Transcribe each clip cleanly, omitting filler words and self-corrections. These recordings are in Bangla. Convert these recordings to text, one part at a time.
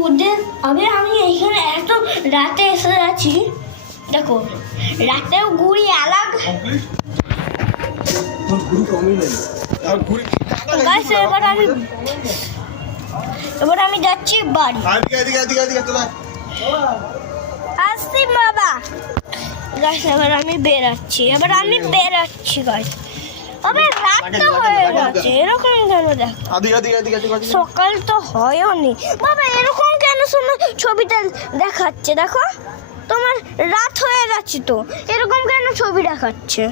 তোদের আবে আমি এইখানে এত রাতে এসে যাচ্ছি, দেখো রাতেও ঘুরি আলাগ। এবার আমি যাচ্ছি বাড়ি। আসছি বাবা। গাইস এবার আমি বেরাচ্ছি গাইস। আবে রাত তো হয়ে গেছে, এরকম কেন দেখো? সকাল তো হয়নি বাবা, এরকম কেন শোনো ছবিটা দেখাচ্ছে? দেখো তোমার রাত হয়ে গেছে তো, এরকম কেন ছবি দেখাচ্ছে?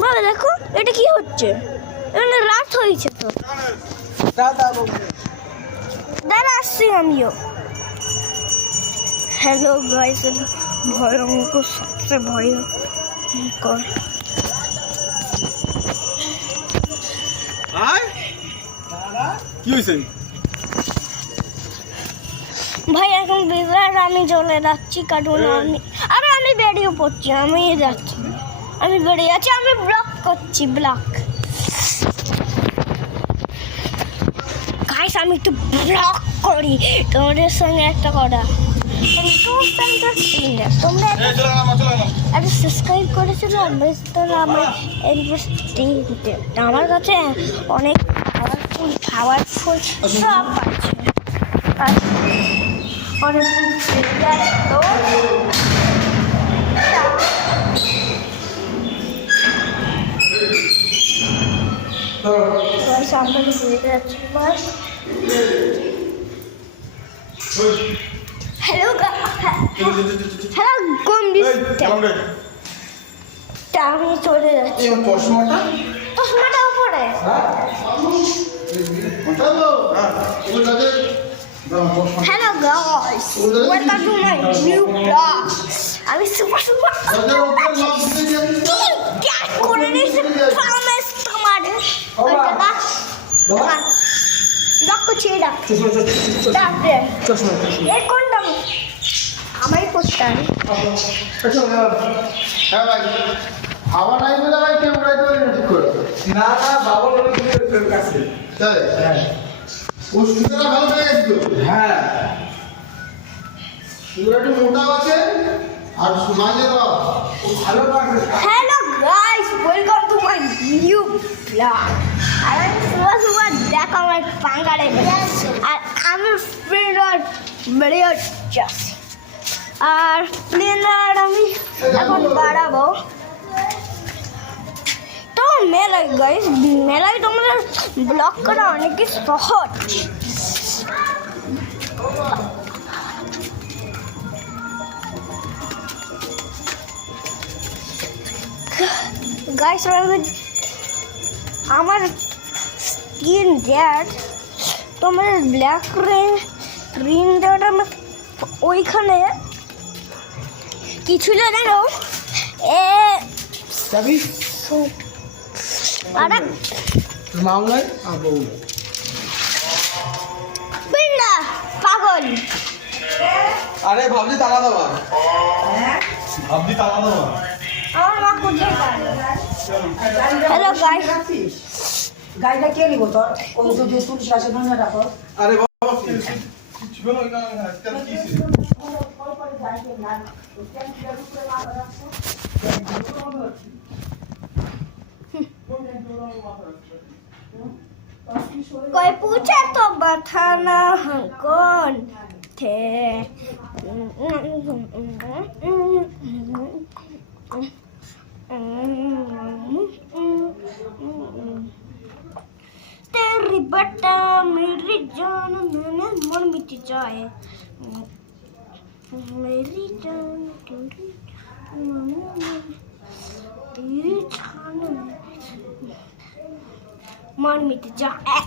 বাবা দেখো এটা কি হচ্ছে, এখানে রাত হয়েছে তো। দাঁড়া আসছি আমিও। হ্যালো গাইস, ভয়ঙ্কর সবচেয়ে ভয়ঙ্কর কি হয়েছে ভাই? এখন বিজলার আমি চলে যাচ্ছি, কারণ আমি বেরিয়ে পড়ছি। আমি বেরিয়ে যাচ্ছি, আমি ব্লক করছি, ব্লক। গাইস আমি একটু ব্লক করি তোমাদের সঙ্গে একটা কথা। তোমরা একটা সাবস্ক্রাইব করেছিল, আমার কাছে অনেক পাওয়ারফুল সব আছে। হ্যালো কোন আমি চলে যাচ্ছি। চশমাটা উপরে। Hello guys, welcome to my new blog. আমি সুপার ক্যাট করে নিয়েছি, প্রমিস তোমাদের। ডাকো ছেড়ে ডাক দে। এই কোনটা? আমারই পোস্টার। হ্যাঁ ভাই, খাওয়া নাই বলে ভাই কেউ উড়াইতে পারি না ঠিক করে। না বাবা বলে তোর কাছে। তাই? হ্যাঁ। ও সুন্দর ভালো হয়ে গেছে তো? হ্যাঁ। সুন্দর একটু মোটা আছে আর মাঝে দাও। ও ভালো লাগে। Hello guys, welcome to my new vlog. আর আমি সুপার দেখো আমার পাঙ্গারে। আর আমি ফ্রেন্ড বেরিয়ে যাচ্ছি। আর প্লেনার আমি এখন বাড়াবো তো মেলায়। গাইস মেলায় তোমাদের ব্লগ করা অনেকই সহজ। গাইস আমার স্কিন ড্যাট তোমাদের ব্ল্যাক গ্রিন ড্যাট আমার ওইখানে কিছু জানো যাবি আরে মামলায় আবু বিল্লা পাগল। আরে ভাবলি তালা দেওয়া। ভাবলি তালা দেওয়া। আমার মা কোথায় হ্যালো গাইস, গাড়িটা কে নিব তোর? ওই তো যে পুলিশ আসে না রাখো। আরে বাবা ছিল না ওই না কেন কি ছিল? कोई पूछे तो बताना कौन थे। तेरी बट्टा मेरी जान मैंने मन मिट जाए, मेरी जान तेरी जान मन मिट जाए।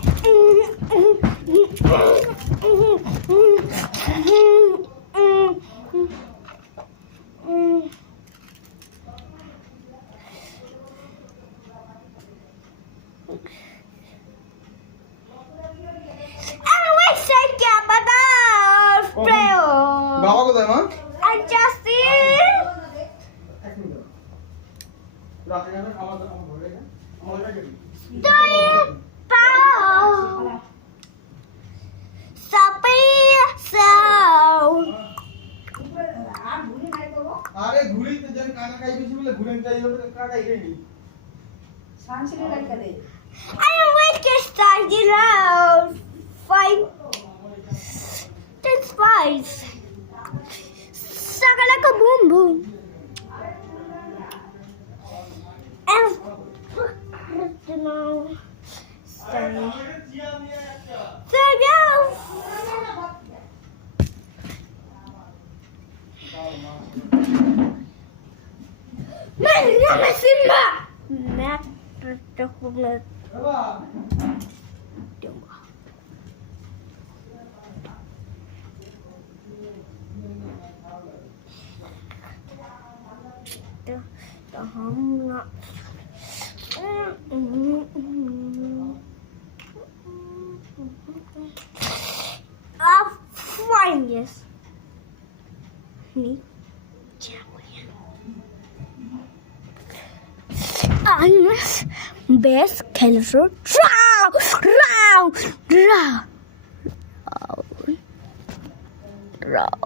বাবা কোথায় মা? Don't সানসিটের গাড়িটা দে I don't wait to start the round. 5. That's 5. Sakalaka boom boom. And now stay. So go. Man, I'm a Simba. Matt, the woman. I'll find this. Agnes best খেলছো রাও রাও রাও রাও